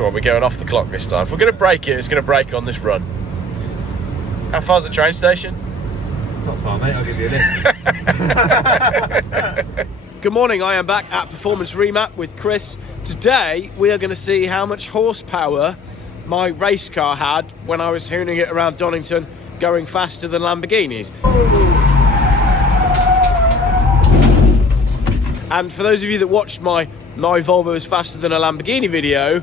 Come on, we're going off the clock this time. If we're going to break it, it's going to break on this run. How far's the train station? Not far, mate. I'll give you a lift. Good morning, I am back at Performance Remap with Chris. Today, we are going to see how much horsepower my race car had when I was hooning it around Donington, going faster than Lamborghinis. And for those of you that watched my Volvo is faster than a Lamborghini video,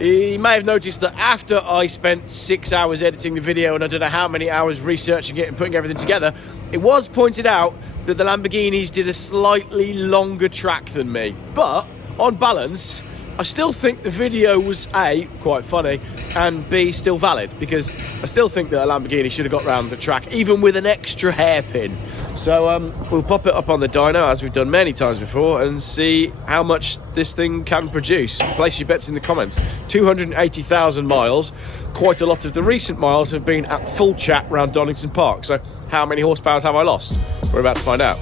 you may have noticed that after I spent 6 hours editing the video and I don't know how many hours researching it and putting everything together, it was pointed out that the Lamborghinis did a slightly longer track than me. But on balance, I still think the video was A, quite funny, and B, still valid, because I still think that a Lamborghini should have got round the track, even with an extra hairpin. So we'll pop it up on the dyno, as we've done many times before, and see how much this thing can produce. Place your bets in the comments. 280,000 miles. Quite a lot of the recent miles have been at full chat round Donington Park. So how many horsepowers have I lost? We're about to find out.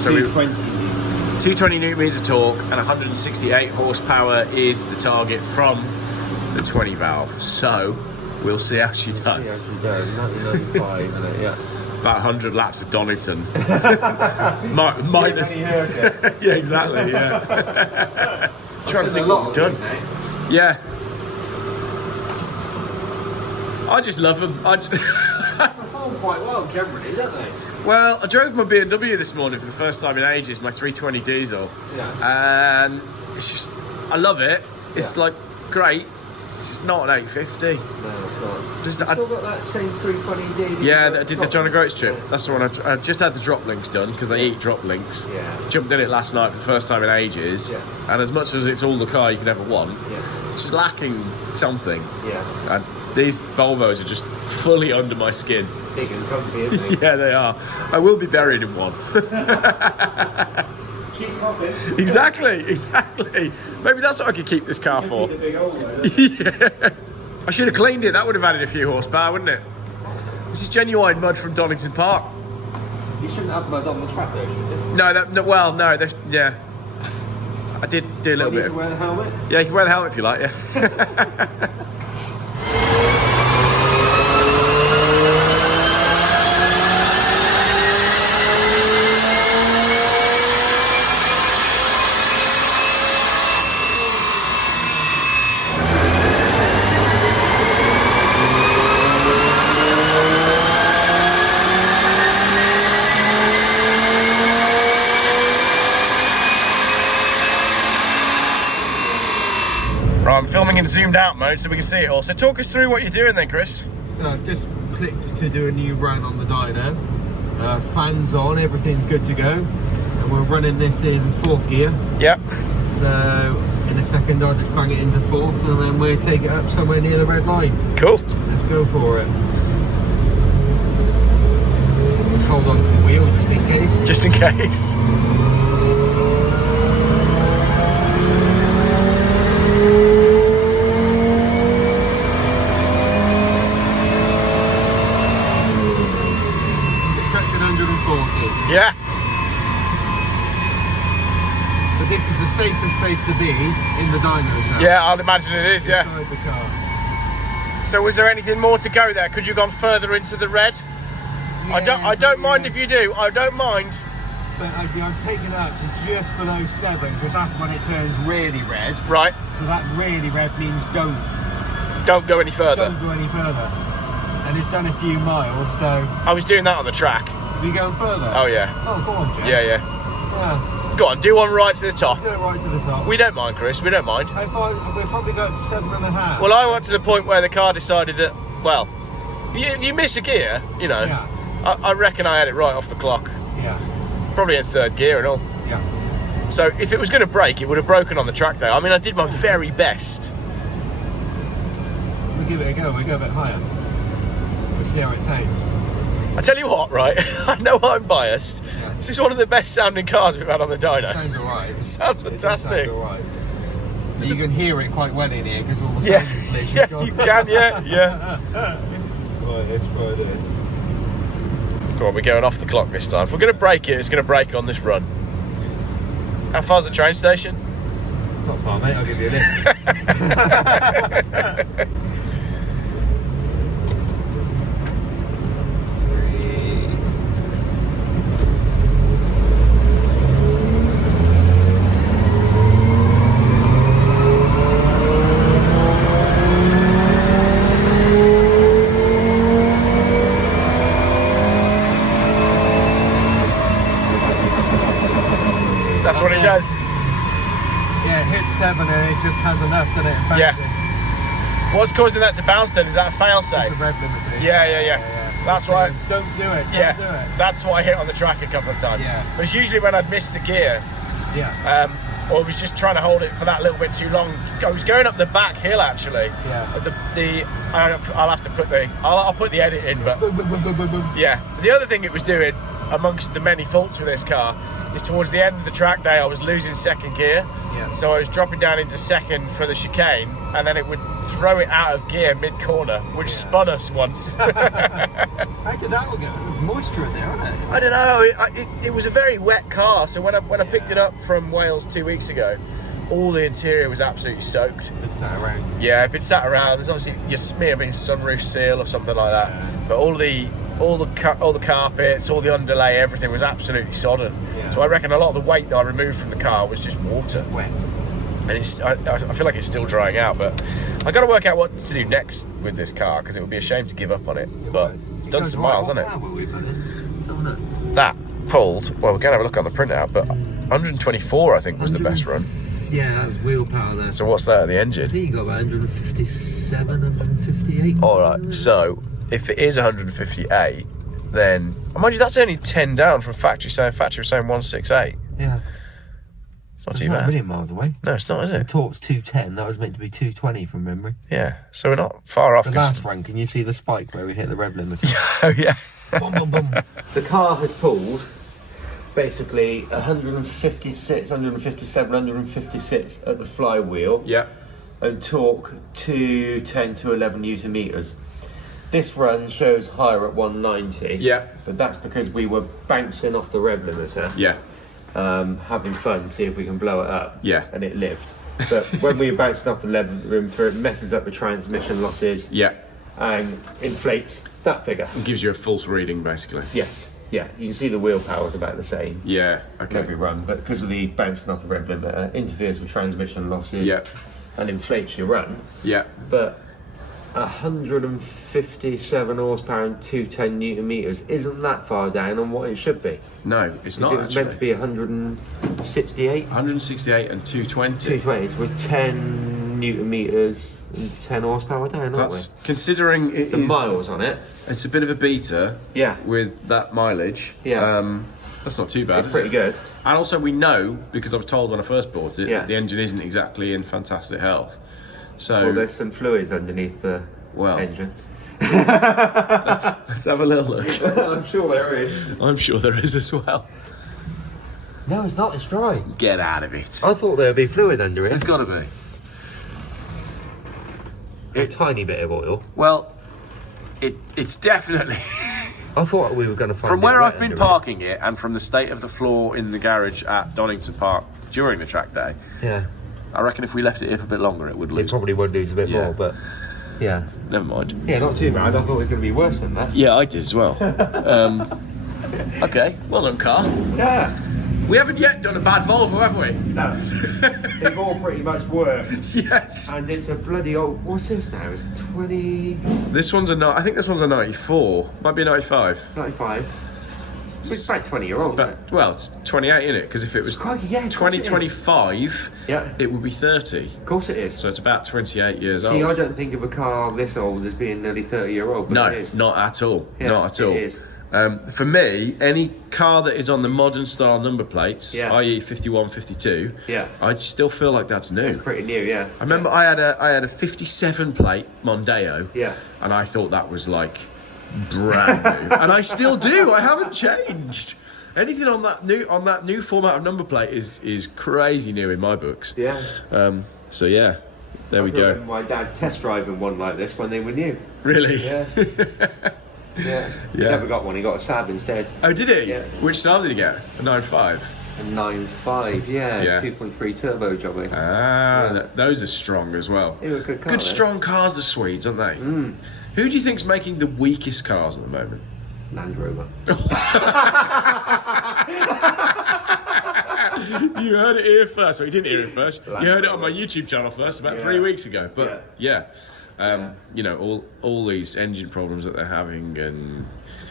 So 220 newton meters of torque and 168 horsepower is the target from the 20 valve. So we'll see how she does. 1995, isn't it? Yeah. About 100 laps of Donington. Minus. Yeah, exactly. Yeah. Trying to think what we've done. Yeah. I just love them. They perform quite well generally, don't they? Well, I drove my BMW this morning for the first time in ages, my 320 diesel. Yeah. And it's just, I love it. It's like great. It's just not an 850. No, it's not. Just, still got that same 320 diesel. Yeah, I did the John O'Groats trip. Yeah. That's the one I just had the drop links done because they eat drop links. Yeah. Jumped in it last night for the first time in ages. Yeah. And as much as it's all the car you could ever want, it's just lacking something. Yeah. And these Volvos are just fully under my skin. Big and comfy, isn't they? Yeah, they are. I will be buried in one. Cheap profit. Exactly. Maybe that's what I could keep this car for. The big hole, Yeah. I should have cleaned it. That would have added a few horsepower, wouldn't it? This is genuine mud from Donington Park. You shouldn't have mud on the track though, should you? No, yeah. I did do a little bit. You wear the helmet? Yeah, you can wear the helmet if you like, yeah. I'm filming in zoomed out mode so we can see it all. So talk us through what you're doing then, Chris. So I've just clicked to do a new run on the dyno. Fans on, everything's good to go. And we're running this in fourth gear. Yep. So in a second I'll just bang it into fourth and then we'll take it up somewhere near the red line. Cool. Let's go for it. Let's hold on to the wheel just in case. Just in case. Yeah. But this is the safest place to be in the dyno zone. Yeah, I'd imagine it is, yeah. Inside the car. So was there anything more to go there? Could you have gone further into the red? Yeah, I don't mind if you do. I don't mind. But I've taken it up to just below 7 because that's when it turns really red. Right. So that really red means don't go any further. Don't go any further. And it's done a few miles, so... I was doing that on the track. Are you going further? Oh yeah. Oh, go on, Geoff. Yeah. Yeah. Go on, do one right to the top. Do it right to the top. We don't mind, Chris. We don't mind. We'll probably go up to 7.5. Well, I went to the point where the car decided that, well, you miss a gear, you know. Yeah. I reckon I had it right off the clock. Yeah. Probably in third gear and all. Yeah. So if it was going to break, it would have broken on the track day. I mean, I did my very best. We'll give it a go. We'll go a bit higher. We'll see how it sounds. I tell you what, right? I know I'm biased. Yeah. This is one of the best sounding cars we've had on the dyno. Sounds alright. Sounds fantastic. Sounds alright. You can hear it quite well in here because all the Yeah, sound is literally yeah, gone. you can, yeah. Right, let's try this. Come on, we're going off the clock this time. If we're going to break it, it's going to break on this run. How far's the train station? Not far, mate. I'll give you a lift. That's what it does. Yeah, it hits 7 and it just has enough, doesn't it? Yeah. What's causing that to bounce then? Is that a fail-safe? It's a rev limiter. Yeah. That's why. Don't do it. Yeah, Don't do it. that's why I hit on the track a couple of times. Yeah. But it's usually when I'd missed the gear, Yeah. or was just trying to hold it for that little bit too long. I was going up the back hill actually. Yeah. I'll have to put I'll put the edit in, but Boom, boom, boom, boom, boom, boom. yeah. The other thing it was doing, amongst the many faults with this car, is towards the end of the track day I was losing second gear. Yeah. So I was dropping down into second for the chicane, and then it would throw it out of gear mid-corner, which spun us once. How did that all go? There's moisture in there, isn't it? I don't know. It was a very wet car, so when I picked it up from Wales 2 weeks ago, all the interior was absolutely soaked. It's sat around. Yeah, it'd been sat around. There's obviously you smear a bit of sunroof seal or something like that, but all the carpets, all the underlay, everything was absolutely sodden. Yeah. So I reckon a lot of the weight that I removed from the car was just water. Wet. And I feel like it's still drying out, but I got to work out what to do next with this car because it would be a shame to give up on it. But it's done some miles, hasn't it? That pulled. Well, we're going to have a look on the printout, but 124 I think was the best run. Yeah, that was wheel power there. So what's that at the I engine? think you got about 157, 158. All right. So if it is 158, then mind you, that's only 10 down from factory. So factory was saying 168. Yeah. It's not It's too not a bad. million miles away. No, it's not, is The it? torque's 210. That was meant to be 220 from memory. Yeah. So we're not far off. The last run, can you see the spike where we hit the rev limiter? Oh yeah. Boom, boom, boom. The car has pulled basically 156, 157, 156 at the flywheel. Yeah. And torque 210 to 11 newton meters. This run shows higher at 190. Yeah. But that's because we were bouncing off the rev limiter. Yeah. Having fun, see if we can blow it up. Yeah. And it lived. But when we were bouncing off the rev limiter, it messes up the transmission losses. Yeah. And inflates that figure. It gives you a false reading, basically. Yes. Yeah. You can see the wheel power is about the same. Yeah. Okay. Every run, but because of the bouncing off the rev limiter, interferes with transmission losses. Yeah. And inflates your run. Yeah. But 157 horsepower and 210 newton meters isn't that far down on what it should be. No, it's not. It was meant to be 168. 168 and 220. 220. So we're 10 newton meters and 10 horsepower down, aren't That's considering it we? The is. miles on it. It's a bit of a beater. Yeah. With that mileage. Yeah. That's not too bad. It's pretty good. And also, we know because I was told when I first bought it, Yeah. the engine isn't exactly in fantastic health. So Well, there's some fluids underneath the engine. let's have a little look. I'm sure there is. I'm sure there is as well. No, it's not. It's dry. Get out of it. I thought there'd be fluid under it. It's got to be. A tiny bit of oil. Well, it's definitely. I thought we were going to find From it where wet I've been under it. parking it and from the state of the floor in the garage at Donington Park during the track day, Yeah. I reckon if we left it here for a bit longer, it would It lose. probably would lose a bit Yeah. more, but yeah. Never mind. Yeah, not too bad. I thought it was going to be worse than that. Yeah, I did as well. Okay, well done, car. Yeah. We haven't yet done a bad Volvo, have we? No. They've all pretty much worked. Yes. And it's a bloody old... What's this now? It's 20... This one's I think this one's a 94. Might be a 95. 95. It's about 20-year-old. Well, it's 28, isn't it? Because if it was Crikey, yeah, of course 2025, it would be 30. Of course it is. So it's about 28 years old. See, I don't think of a car this old as being nearly 30-year-old. But No, it is. not at all. Yeah, not at all. It is. For me, any car that is on the modern style number plates, i.e. 51, 52, I still feel like that's new. It's pretty new, yeah. I remember I had a 57 plate Mondeo, and I thought that was like brand new, and I still do. I haven't changed. Anything on that new format of number plate is crazy new in my books. Yeah. So yeah, there we go. My dad test driving one like this when they were new. Really? Yeah. Yeah. He never got one. He got a Saab instead. Oh, did he? Yeah. Which Saab did he get? A 9.5. A 9.5. Yeah. 2.3 turbo jobby. Those are strong as well. They were good cars. Good strong cars, the Swedes, aren't they? Mm. Who do you think's making the weakest cars at the moment? Range Rover. You heard it here first. Well, you didn't hear it first. You heard it on my YouTube channel first about 3 weeks ago. But you know, all these engine problems that they're having, and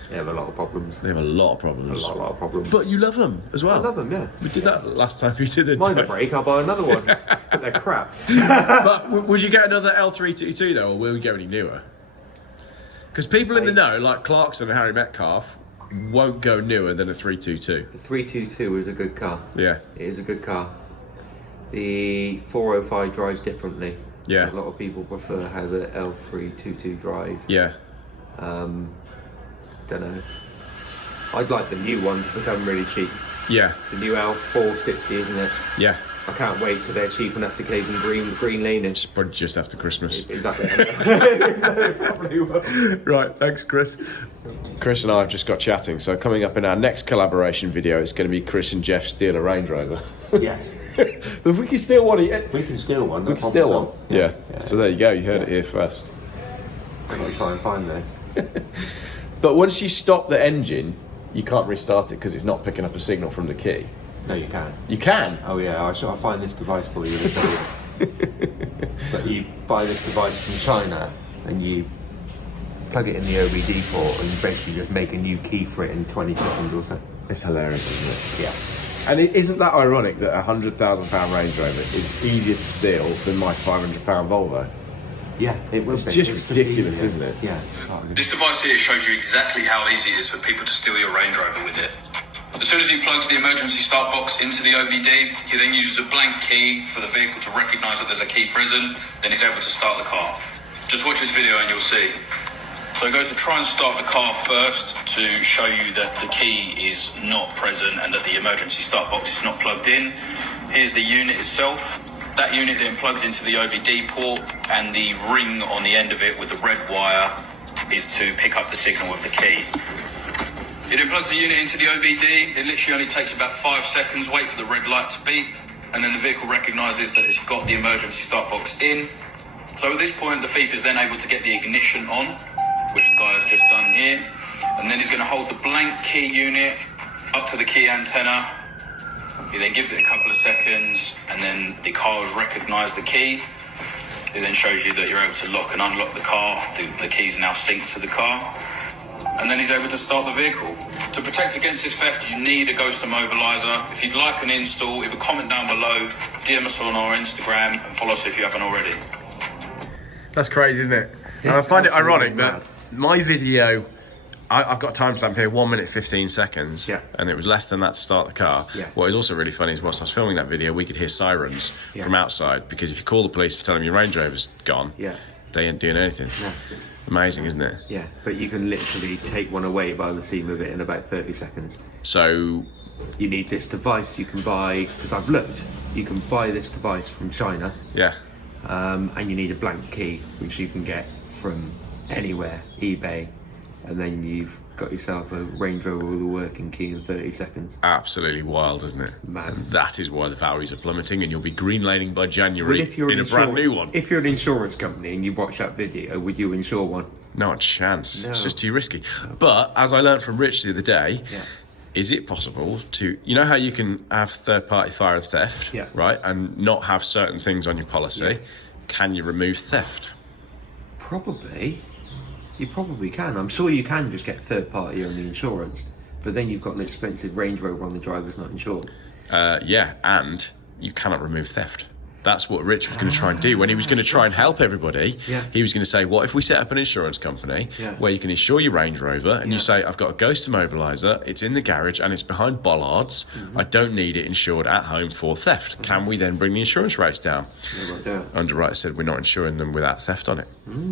they have a lot of problems. They have a lot of problems. A lot of problems. But you love them as well. I love them, yeah. We did that last time. We did it. Mind a break, I'll buy another one. But they're crap. But would you get another L322 though, or will we get any newer? Because people in the know, like Clarkson and Harry Metcalf, won't go newer than a 322. The 322 is a good car. Yeah. It is a good car. The 405 drives differently. Yeah. A lot of people prefer how the L322 drive. Yeah. Don't know. I'd like the new one to become really cheap. Yeah. The new L460, isn't it? Yeah. I can't wait till they're cheap enough to cave in green lane. It's probably just after Christmas. Exactly. Probably will. Right, thanks, Chris. Chris and I have just got chatting, so coming up in our next collaboration video, it's going to be Chris and Geoff steal a Range Rover. Yes. But if we can steal one, we can steal one. We can steal one. Yeah. So there you go. You heard it here first. I've got to try and find this. But once you stop the engine, you can't restart it because it's not picking up a signal from the key. No, you can. You can? Oh yeah, I'll find this device for you. But you buy this device from China and you plug it in the OBD port and you basically just make a new key for it in 20 seconds or so. It's hilarious, isn't it? Yeah. And isn't that ironic that a £100,000 Range Rover is easier to steal than my £500 Volvo? Yeah, it will be. It's just ridiculous, isn't it? Yeah. This device here shows you exactly how easy it is for people to steal your Range Rover with it. As soon as he plugs the emergency start box into the OBD, he then uses a blank key for the vehicle to recognise that there's a key present, then he's able to start the car. Just watch this video and you'll see. So he goes to try and start the car first to show you that the key is not present and that the emergency start box is not plugged in. Here's the unit itself. That unit then plugs into the OBD port, and the ring on the end of it with the red wire is to pick up the signal of the key. It then plugs the unit into the OBD. It literally only takes about 5 seconds, wait for the red light to beep, and then the vehicle recognises that it's got the emergency start box in. So at this point, the thief is then able to get the ignition on, which the guy has just done here. And then he's going to hold the blank key unit up to the key antenna. He then gives it a couple of seconds, and then the car has recognised the key. It then shows you that you're able to lock and unlock the car. The key's now synced to the car. And then he's able to start the vehicle. To protect against this theft, you need a ghost immobiliser. If you'd like an install, leave a comment down below, DM us on our Instagram, and follow us if you haven't already. That's crazy, isn't it? And I find it ironic that my video, I've got a timestamp here, 1 minute 15 seconds, and it was less than that to start the car. What is also really funny is whilst I was filming that video, we could hear sirens from outside, because if you call the police and tell them your Range Rover's gone, they ain't doing anything. Amazing, isn't it? Yeah, but you can literally take one away by the seam of it in about 30 seconds. So you need this device you can buy, because I've looked, you can buy this device from China. Yeah. And you need a blank key, which you can get from anywhere, eBay, and then you've got yourself a Range Rover with a working key in 30 seconds. Absolutely wild, isn't it? Mad. And that is why the values are plummeting, and you'll be green laning by January in a brand new one. If you're an insurance company and you watch that video, would you insure one? Not a chance. No. It's just too risky. But as I learned from Rich the other day, is it possible to, you know how you can have third-party fire and theft, right, and not have certain things on your policy? Can you remove theft? Probably. You probably can. I'm sure you can just get third party on the insurance. But then you've got an expensive Range Rover on the driver's not insured. Yeah, and you cannot remove theft. That's what Rich was going to try and do. When he was going to try and help everybody, he was going to say, what if we set up an insurance company where you can insure your Range Rover and you say, I've got a ghost immobiliser, it's in the garage and it's behind bollards, I don't need it insured at home for theft. Can we then bring the insurance rates down? Underwriter said, we're not insuring them without theft on it.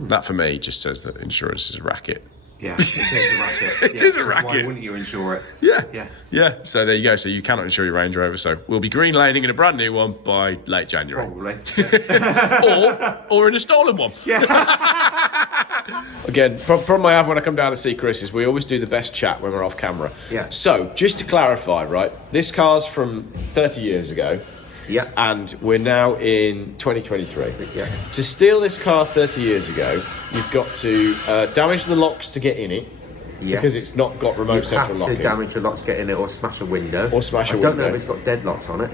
That for me just says that insurance is a racket. Yeah, it is a racket. It is a racket. Why wouldn't you insure it? Yeah. So there you go. So you cannot insure your Range Rover. So we'll be green laning in a brand new one by late January. Probably. or in a stolen one. Again, problem I have when I come down to see Chris is we always do the best chat when we're off camera. Yeah. So just to clarify, right? This car's from 30 years ago. Yeah. And we're now in 2023. Yeah. To steal this car 30 years ago, you've got to damage the locks to get in it. Yes. Because it's not got remote central locking. You have to damage the locks to get in it or smash a window. I don't know if it's got deadlocks on it.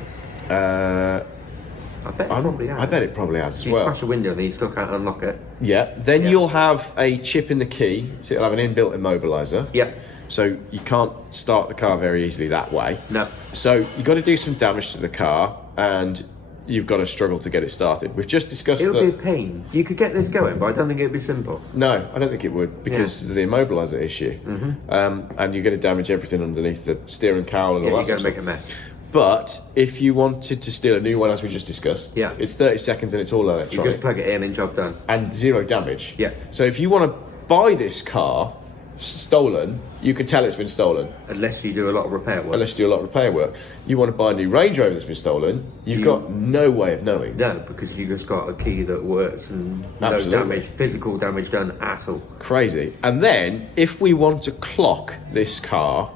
I bet it probably has. I bet it probably has as you well. Smash a window, then you still can't unlock it. Yeah. Then you'll have a chip in the key, so it'll have an inbuilt immobiliser. Yeah. So you can't start the car very easily that way. No. So you've got to do some damage to the car, and you've got to struggle to get it started. We've just discussed It'll be a pain. You could get this going, but I don't think it'd be simple. No, I don't think it would, because of the immobiliser issue. And you're going to damage everything underneath the steering cowl and all that you're stuff. going to make a mess. But if you wanted to steal a new one, as we just discussed, it's 30 seconds and it's all electronic. You just plug it in and job done. And zero damage. Yeah. So if you want to buy this car stolen, you can tell it's been stolen. Unless you do a lot of repair work. You want to buy a new Range Rover that's been stolen, you've got no way of knowing. No, because you just got a key that works and no damage, physical damage done at all. Crazy. And then, if we want to clock this car,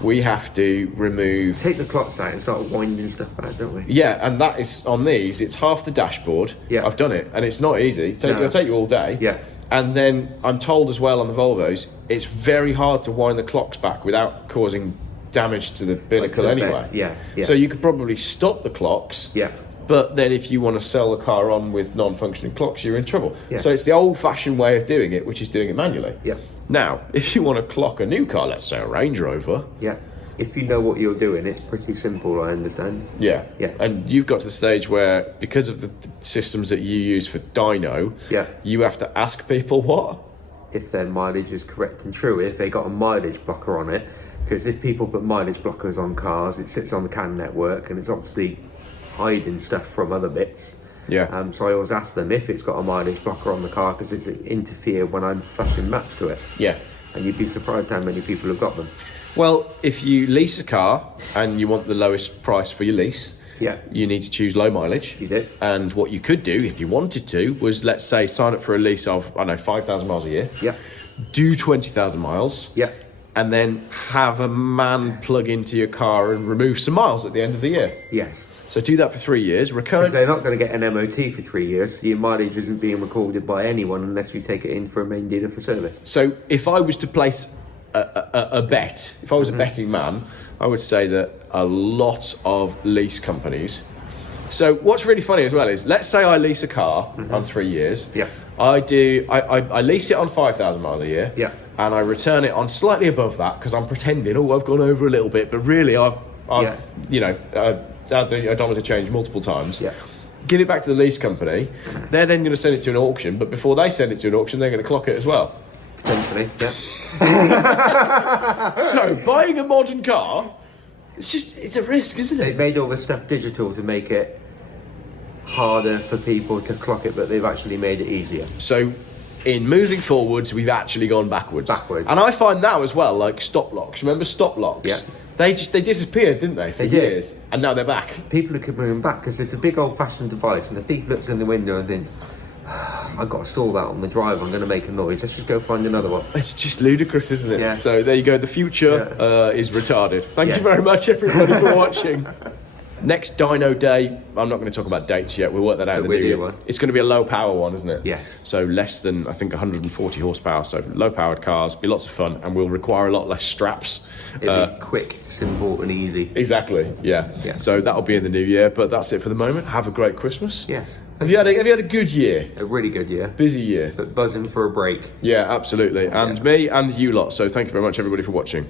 we have to remove... Take the clocks out and start winding stuff back, don't we? Yeah, and that is, on these, it's half the dashboard. Yeah. I've done it, and it's not easy. It'll take you all day. Yeah. And then I'm told as well on the Volvos, it's very hard to wind the clocks back without causing damage to the binnacle anyway. Yeah. So you could probably stop the clocks. Yeah. But then if you want to sell the car on with non-functioning clocks, you're in trouble. Yeah. So it's the old-fashioned way of doing it, which is doing it manually. Yeah. Now, if you want to clock a new car, let's say a Range Rover. Yeah. If you know what you're doing, it's pretty simple, I understand. Yeah. Yeah. And you've got to the stage where, because of the systems that you use for DYNO, you have to ask people what? If their mileage is correct and true, if they got a mileage blocker on it. Because if people put mileage blockers on cars, it sits on the CAN network and it's obviously hiding stuff from other bits. Yeah. So I always ask them if it's got a mileage blocker on the car, because it's interfere when I'm flashing maps to it. Yeah. And you'd be surprised how many people have got them. Well, if you lease a car and you want the lowest price for your lease, you need to choose low mileage. You do. And what you could do, if you wanted to, was, let's say, sign up for a lease of, 5,000 miles a year. Yeah. Do 20,000 miles. Yeah. And then have a man plug into your car and remove some miles at the end of the year. Yes. So do that for 3 years. Because they're not going to get an MOT for 3 years. So your mileage isn't being recorded by anyone unless you take it in for a main dealer for service. So if I was to place a bet, if I was a betting man, I would say that a lot of lease companies... So what's really funny as well is, let's say I lease a car on 3 years. Yeah. I lease it on 5,000 miles a year. Yeah. And I return it on slightly above that, because I'm pretending, I've gone over a little bit, but really I've had the odometer changed multiple times. Yeah. Give it back to the lease company. They're then going to send it to an auction, but before they send it to an auction, they're going to clock it as well. Potentially, yeah. So buying a modern car, it's a risk, isn't it? They've made all this stuff digital to make it harder for people to clock it, but they've actually made it easier. So in moving forwards, we've actually gone backwards. And I find that as well, like stop locks. Remember stop locks? Yeah. They disappeared, didn't they, for years? And now they're back. People are coming them back because it's a big old-fashioned device, and the thief looks in the window and thinks, I've got to saw that on the drive, I'm going to make a noise, let's just go find another one. It's just ludicrous, isn't it? Yeah. So there you go, the future is retarded. Thank you very much, everybody, for watching. Next dyno day, I'm not going to talk about dates yet, we'll work that out in the new year. One. It's going to be a low power one, isn't it? Yes. So less than, I think, 140 horsepower, so low powered cars, be lots of fun, and will require a lot less straps. It'll be quick, simple and easy. Exactly, yeah. So that'll be in the new year, but that's it for the moment. Have a great Christmas. Yes. Have you had a good year? A really good year. Busy year. But buzzing for a break. Yeah, absolutely. And me and you lot, so thank you very much, everybody, for watching.